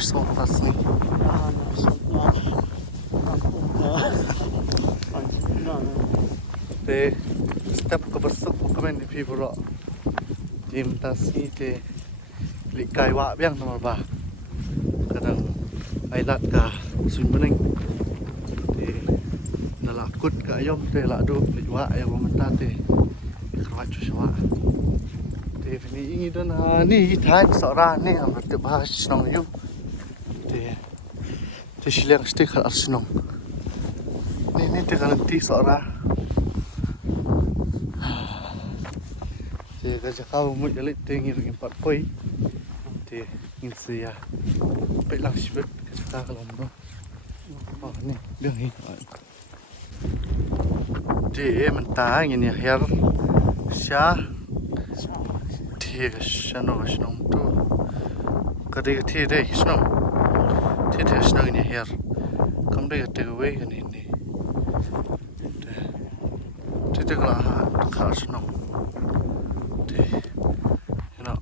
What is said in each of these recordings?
son tasni. Te step ke besuk komen di fibro. Jim tasni te likai wa biang nomor ba. Kadang ailat ka sun bening. Te nalakut ka ayom te ladu liwa ayom menta te. Kawat chuswa. Te ni ingi don ni thai sora ni am te ba snong yu. Te silang stik al snong. Ni te garanti sora. Thì cái kau mới lấy tiền như cái bát quay thì nhìn gì à bị làm gì biết cái ta cái lòng đó này đường hình thì mình ta như này her xa thì cái sano cái sano tu cái đấy thì đây cái sano thì sano như her không đây cái way cái này thì cái là khá sano you know.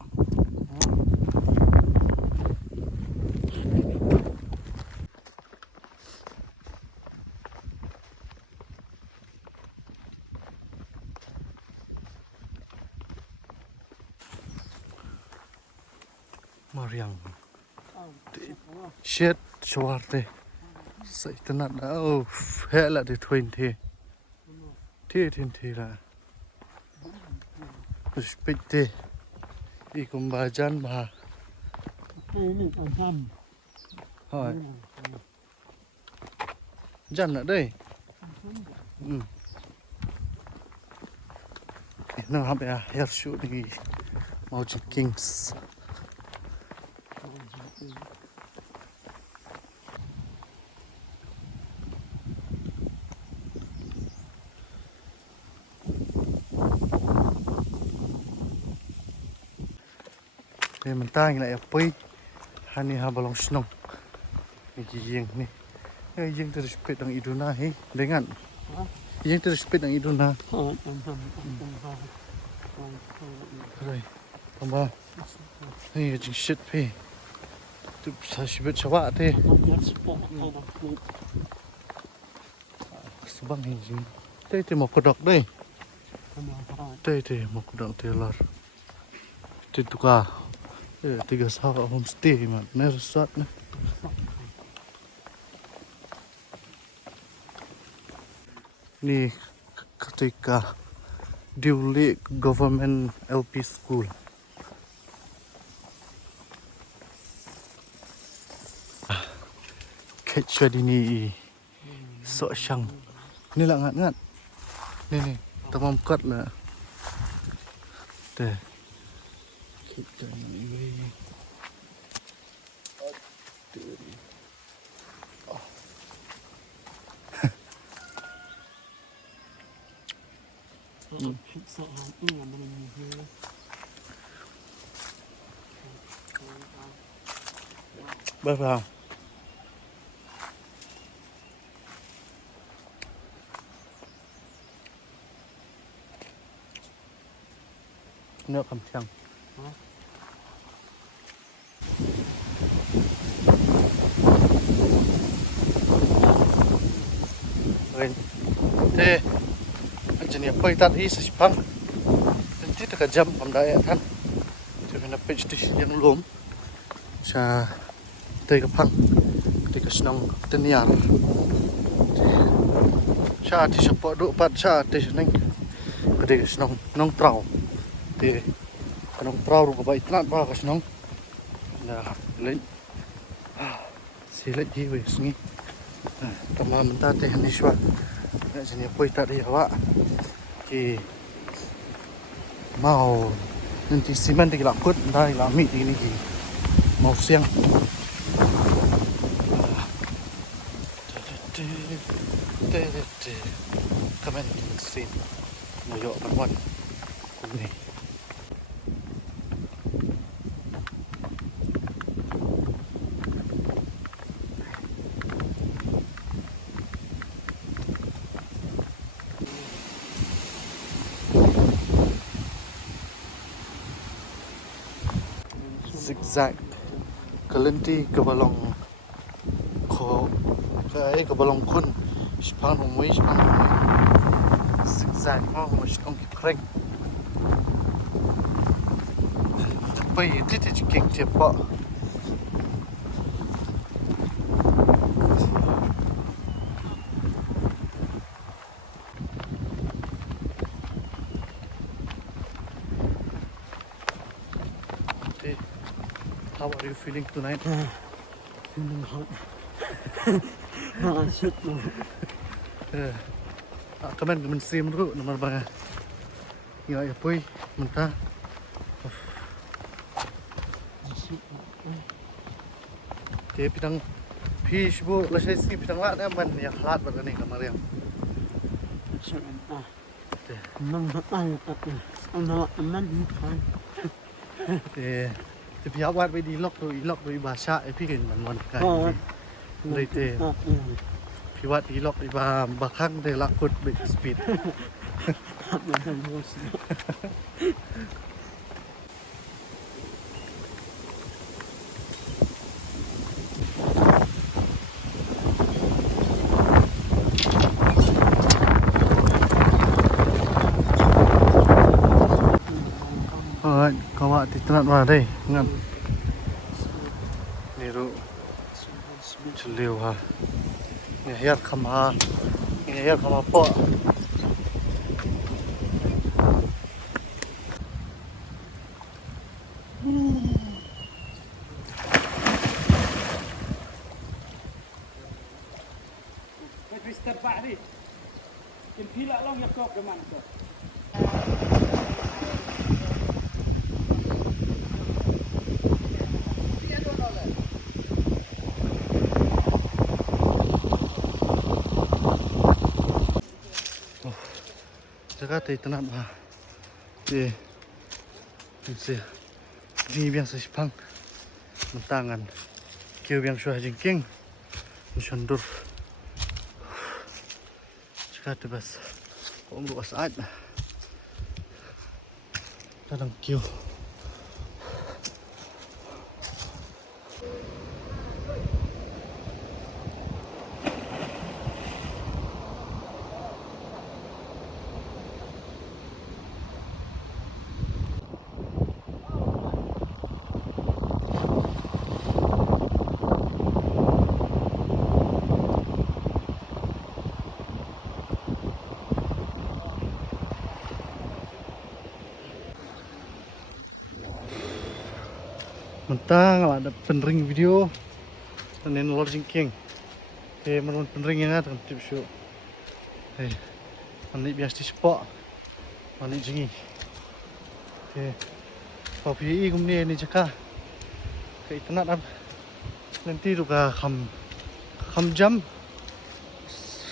Mariang shit swarte sai tanat da oh hela de 20 là respecte đi cùng bà Jan bà hỏi Jan ở đây nó học à hair shoot đi Mountain Kings thì mình tay lại pui hani ha balong snong ni gieng ni gieng tu respect ang iduna he dengan gieng tu respect ang iduna rồi tamba ni jing shit pe tu sa shibet chawa te subang hi jing te một kodok đây te một kodok te lar te tuka tiga sawa homestay man ne resort ne ni ketika Diuli Government LP School catch ni so sang ni lah ngat ni tamam kat lah te kita ni bye bye nước cầm chăng rồi thế anh chỉ niệm bay tan hi sạch băng anh thích cả jump cầm đại thân thì mình là pitch đi những lúm sa tây cái băng tây cái sông tên nhà sa thì support độ bắt sa tây neng cái sông nông trào thì nông trào rồi vậy nát ba cái sông là lấy xí lấy gì vậy xí tama menta teh ni shwa na sini poi tak dia awak ki mau nanti siman di lakut dai lami di ni ki mau siang kamen sin nayo panwan ni zigzag kalenti kabalong ko kai kabalong kun spang umui zigzag mo mustong kikreng pai titi kek cepa how are you feeling tonight? Feeling hot. Shit, no. Kaman kaman stream dulu nomor bang ya ya pui mentah dia bidang fish bu lah saya sih bidang lah dia man ya halat pada ni kamar yang Shit, ah. Nang batay at ano aman kan. thì phía ngoàiไปดีล็อกโดยภาษาไอพี่เห็นมันวันไกลเลยเตะพี่วัดดีล็อกอีบาข้างเดลักกดเบรกสปีด Kau awak titrat mana deh ngam niru celiu ha ngayar kama po Twister Pak ni. Impila long yakok ke mana tu? Jaga titrat ha di ni biang sespang mentangan kau biang suah jengking musyondur jaga bas om luas aja kadang kau mentang ada penring video dan ini lor jengking menurut penring yang ada tip show mani bias di spot mani jengi kopi kumni ini jaka ke internet nanti tu ka kham jam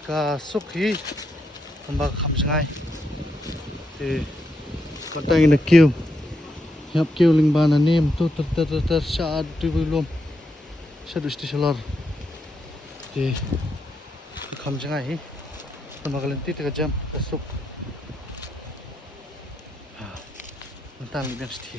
ka sukhi tambah kham sengai mentang ini queue Yap kêu linh bàn anh em tôi ter saat tu belum satu istisalar di kham jangai sama kalian tiga jam besok mentang lebih mesti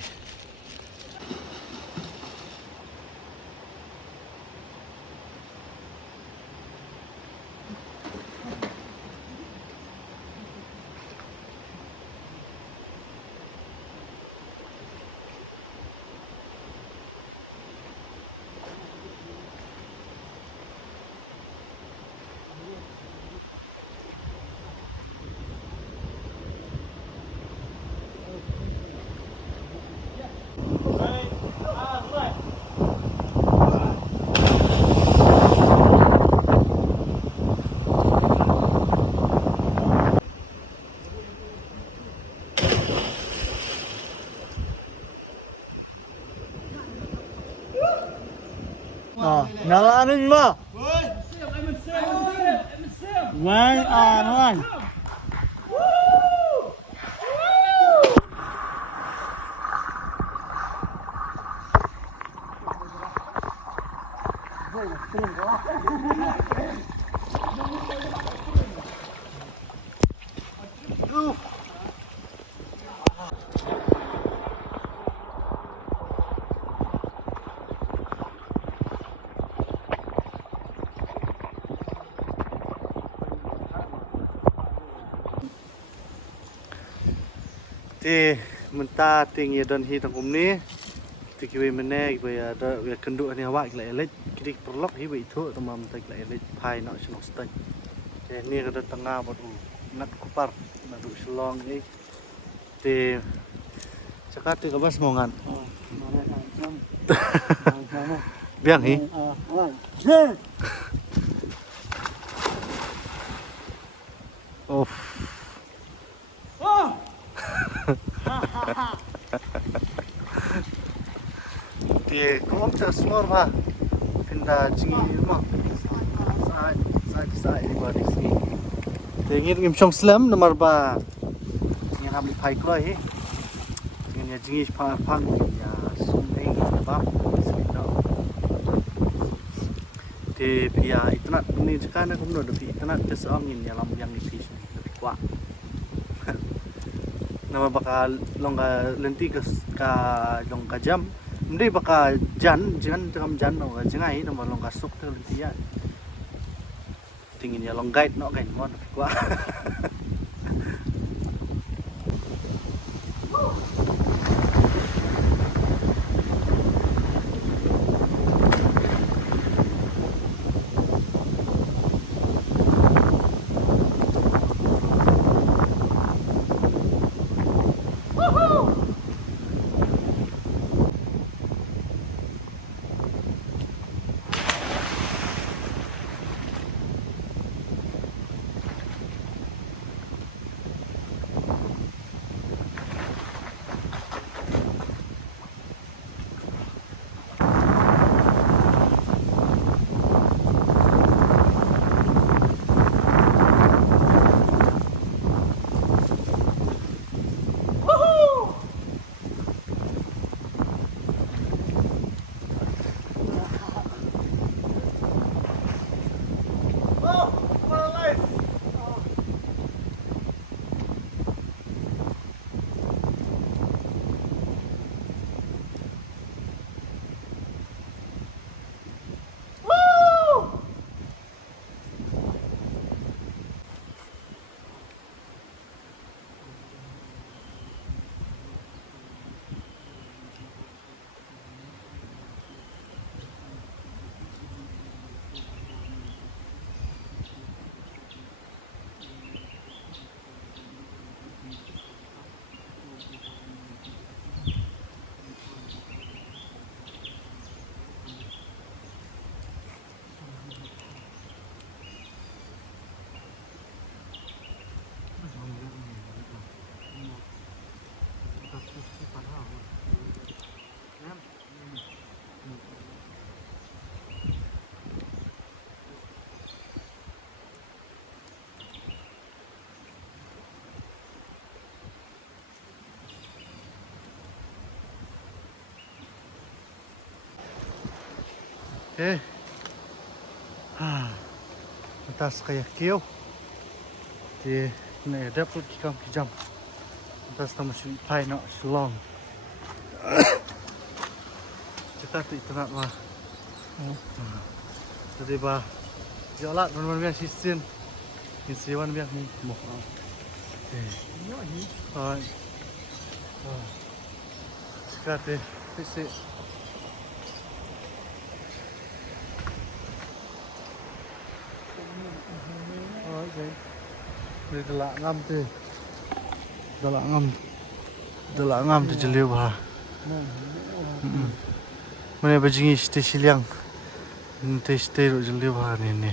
Nalanin mo. Why on? Ti menta tinggi dan hitam kumni. Ti kiwi menek baya ada baya kenduk ni awak kila elit. Kiri perlok hi baya itu tamam tak kila elit pai nak senok stai. Ni kada tengah batu ngat kupar nak duk selong ni. Ti cakap ti kabas mongan. Biang hi. Of. Thì cũng không sợ small mà pindah jingi mah sai di bawah di sini. Thì ngin trong slam nomor ba ngin hamli pai kloi hi ngin ya jingi pang ya sumei ba sini. Thì pia internet ni sekarang aku menurut pia internet keseong ngin ya lam yang di fish lebih kuat. Nama bakal longga lenti ka longga jam. Hindi baka jangan jan no jangai no long kasuk te lentia. Tingin ya long guide no kain mon kwa. Okay. Atas kayak kio. Thì này đẹp lắm khi cầm jam. Atas tamu sih pai nak selong. Kita tu itu nak mah. Jadi bah jalan mana biar sisin. Siwan biar ni moh. Okay. Sekarang tu isi. Đây là ngâm thì Dalak ngam tu jeliu bah. Mana bajingi stay siliang. Stay ro jeliu bah ni.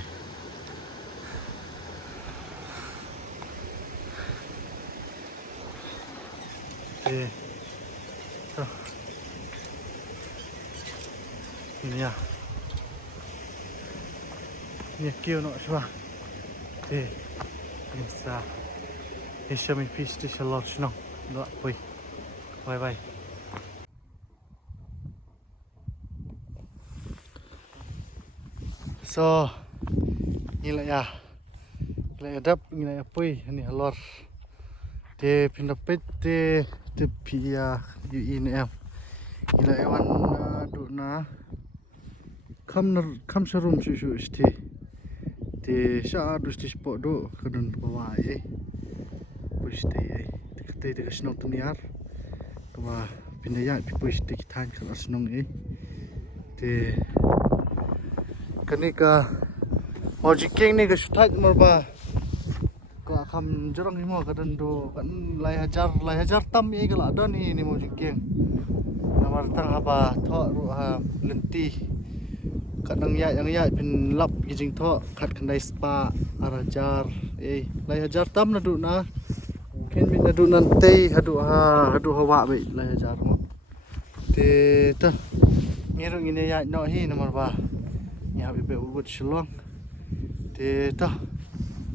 Ini ya. Ni kio nak cuba. Bisa. Isya mi fish tu shallow snow. Doa pui. Bye bye. So, ini lah ya. Ini adap, ini lah pui. Ini halor. Te pindapit te pia UINM. Ini lah ewan duk na. Kam serum susu sti. Te sya dus ti spot do kadun bawah Pui stay te de snong tuniar kama pinaya pipuis te kitan kan snong te kanika Moji king ni ke sutat marba ko akam jorong himo kadan do kan lai hajar tam ye kala don ni moji king namar tang haba tho ru ha lenti kadang yang ya pin lap gijing tho khat khandai spa arajar lai hajar tam na du na ken min na du nan te hadu hawa be lai hajar mo te ta ngiru ngine ya no hi namar ba ya be urut shilong te ta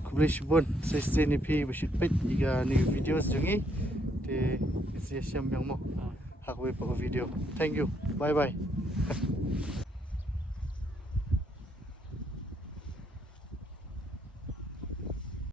kublish bon sai ni phi bashit pet iga ni videos jungi te isi syam yang mo hakwe pa video. Thank you, bye bye.